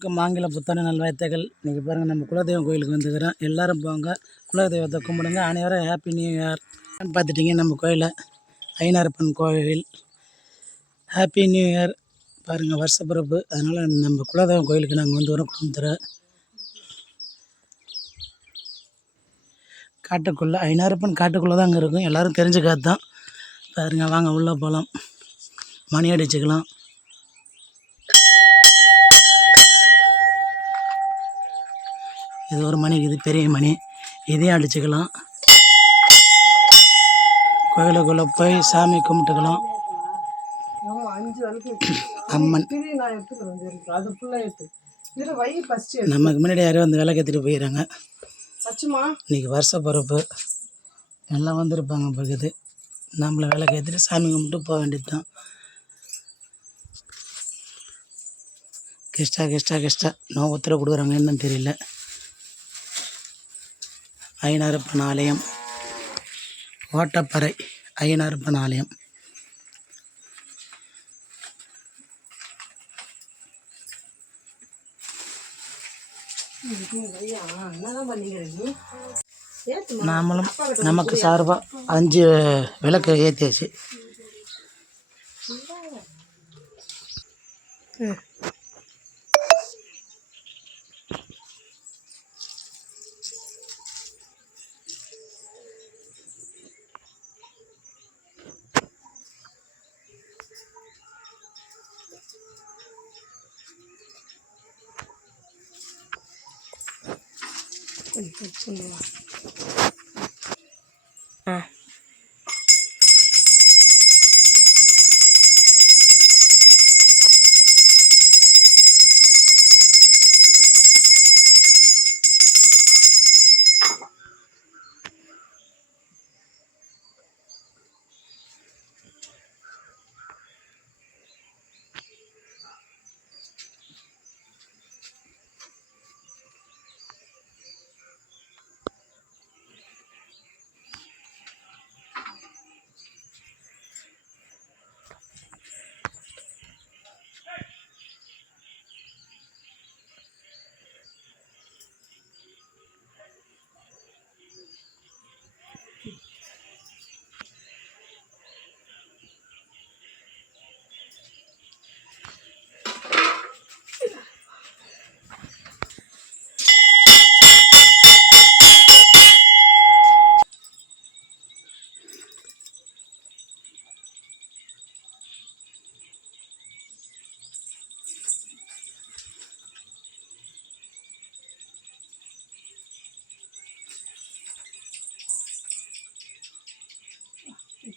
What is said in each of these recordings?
மாங்கில புத்தாண்டு நல்வாழ்த்துக்கள். இன்றைக்கி பாருங்கள் நம்ம குலதெய்வம் கோயிலுக்கு வந்துக்கிறோம் எல்லோரும் போங்க. குலதெய்வத்தை கும்பிடுங்க. அனைவரும் ஹாப்பி நியூ இயர் பார்த்துட்டிங்க நம்ம கோயிலை. ஐநாரப்பன் கோவில். ஹாப்பி நியூ இயர் பாருங்கள் வருஷப்பிறப்பு. அதனால் நம்ம குலதெய்வம் கோயிலுக்கு நாங்கள் வந்து வரோம் குடும்பத்தில் காட்டுக்குள்ளே ஐநாரப்பன் காட்டுக்குள்ளே தான் அங்கே இருக்கும். எல்லோரும் காத்து தான் பாருங்கள் வாங்க உள்ளே போகலாம் மணி அடிச்சுக்கலாம். இது ஒரு மணி இது பெரிய மணி. இதையும் அடிச்சுக்கலாம். கோயிலுக்குள்ளே போய் சாமி கும்பிட்டுக்கலாம். அம்மன். நான் நமக்கு முன்னாடி யாரோ வந்து விளக்கு ஏற்றிட்டு போயிடுறாங்க. இன்றைக்கி வருஷ பிறப்பு. எல்லாம் வந்திருப்பாங்க பக்கத்து நம்மளை விளக்கு ஏற்றிட்டு சாமி கும்பிட்டு போக வேண்டியது தான் கெஸ்டா கெஸ்டா கெஸ்டா. நோ உத்தரவு கொடுக்குறாங்க என்னன்னு தெரியல. ஐநாரப்பன் ஆலயம் ஓட்டப்பறை ஐநறுப்பன் ஆலயம் நாமளும் நமக்கு சார்பாக அஞ்சு விளக்கு ஏற்றியாச்சு 不不不能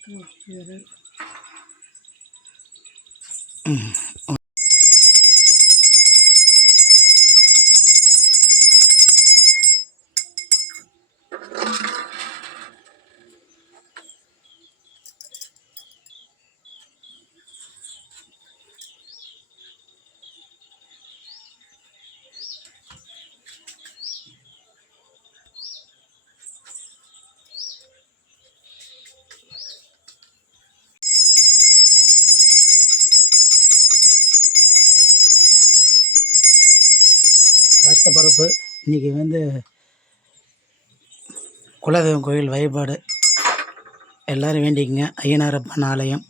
Bakıyorum. வருஷ பிறப்பு இன்றைக்கி வந்து குலதெய்வம் கோயில் வழிபாடு. எல்லோரும் வேண்டிக்கங்க. ஐயனாரப்பன் ஆலயம்.